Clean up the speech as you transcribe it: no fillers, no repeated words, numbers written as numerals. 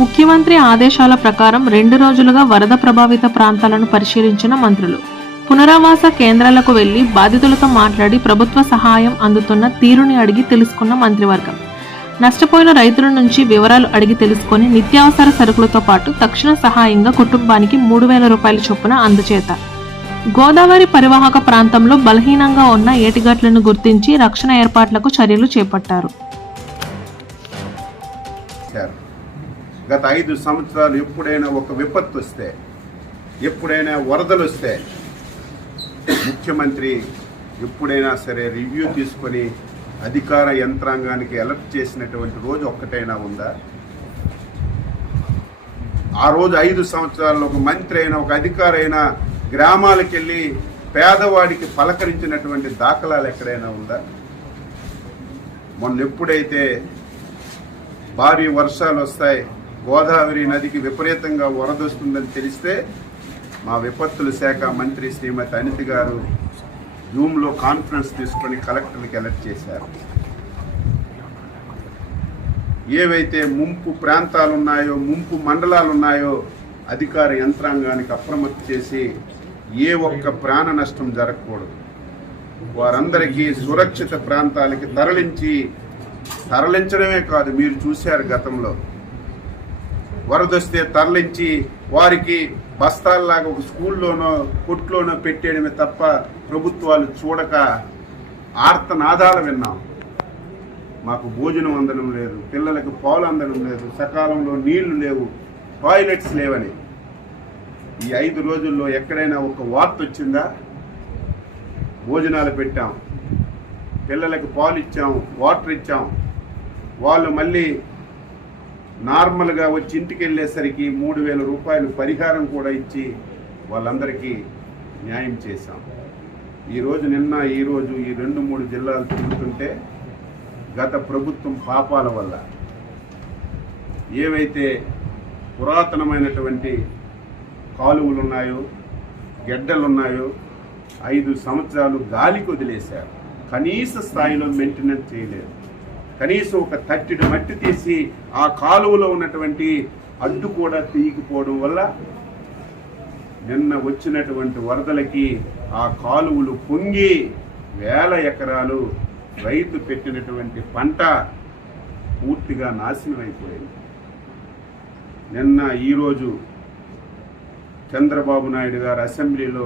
ముఖ్యమంత్రి ఆదేశాల ప్రకారం 2 రోజులుగా వరద ప్రభావిత ప్రాంతాలను పరిశీలించిన మంత్రులు. పునరావాస కేంద్రాలకు వెళ్లి బాధితులతో మాట్లాడి ప్రభుత్వ సహాయం అందుతున్న తీరుని అడిగి తెలుసుకున్న మంత్రివర్గం. నష్టపోయిన రైతుల నుంచి వివరాలు అడిగి తెలుసుకొని నిత్యావసర సరుకులతో పాటు తక్షణ సహాయంగా కుటుంబానికి 3,000 రూపాయల చొప్పున అందజేత. గోదావరి పరివాహక ప్రాంతంలో బలహీనంగా ఉన్న ఏటిగట్లను గుర్తించి రక్షణ ఏర్పాట్లకు చర్యలు చేపట్టారు. గత 5 సంవత్సరాలు ఎప్పుడైనా ఒక విపత్తు వస్తే, ఎప్పుడైనా వరదలు వస్తే ముఖ్యమంత్రి ఎప్పుడైనా సరే రివ్యూ తీసుకొని అధికార యంత్రాంగానికి అలర్ట్ చేసినటువంటి రోజు ఒక్కటైనా ఉందా? ఆ రోజు 5 సంవత్సరాల్లో ఒక మంత్రి అయినా ఒక అధికారి అయినా గ్రామాలకు వెళ్ళి పేదవాడికి పలకరించినటువంటి దాఖలాలు ఎక్కడైనా ఉందా? మొన్న ఎప్పుడైతే భారీ వర్షాలు వస్తాయి, గోదావరి నదికి విపరీతంగా వరదొస్తుందని తెలిస్తే మా విపత్తుల శాఖ మంత్రి శ్రీమతి అనిత గారు జూమ్లో కాన్ఫరెన్స్ తీసుకొని కలెక్టర్లకు అలర్ట్ చేశారు. ఏవైతే ముంపు ప్రాంతాలు ఉన్నాయో, ముంపు మండలాలు ఉన్నాయో అధికార యంత్రాంగానికి అప్రమత్తం చేసి ఏ ఒక్క ప్రాణ నష్టం జరగకూడదు, వారందరికీ సురక్షిత ప్రాంతాలకి తరలించడమే కాదు, మీరు చూశారు గతంలో వరదొస్తే తరలించి వారికి బస్తాల్లాగా ఒక స్కూల్లోనో కొట్లోనో పెట్టేయడమే తప్ప ప్రభుత్వాలు చూడక ఆర్తనాదాలు విన్నాం. మాకు భోజనం అందడం లేదు, పిల్లలకు పాలు అందడం లేదు, సకాలంలో నీళ్లు లేవు, టాయిలెట్స్ లేవని. ఈ 5 రోజుల్లో ఎక్కడైనా ఒక వార్త వచ్చిందా? భోజనాలు పెట్టాం, పిల్లలకు పాలు ఇచ్చాం, వాటర్ ఇచ్చాం, వాళ్ళు మళ్ళీ నార్మల్గా వచ్చి ఇంటికి వెళ్ళేసరికి 3,000 రూపాయలు పరిహారం కూడా ఇచ్చి వాళ్ళందరికీ న్యాయం చేశాం. ఈరోజు ఈ 2-3 జిల్లాలు తిరుగుతుంటే గత ప్రభుత్వం పాపాల వల్ల ఏవైతే పురాతనమైనటువంటి కాలువలు ఉన్నాయో, గెడ్డలున్నాయో 5 సంవత్సరాలు గాలికి వదిలేశారు. కనీస స్థాయిలో మెయింటెనెన్స్ చేయలేదు. కనీసం ఒక తట్టెడు మట్టి తీసి ఆ కాలువలో ఉన్నటువంటి అడ్డు కూడా తీయకపోవడం వల్ల నిన్న వచ్చినటువంటి వరదలకి ఆ కాలువలు పొంగి 1000 ఎకరాలు రైతు పెట్టినటువంటి పంట పూర్తిగా నాశనం అయిపోయింది. ఈరోజు చంద్రబాబు నాయుడు గారు అసెంబ్లీలో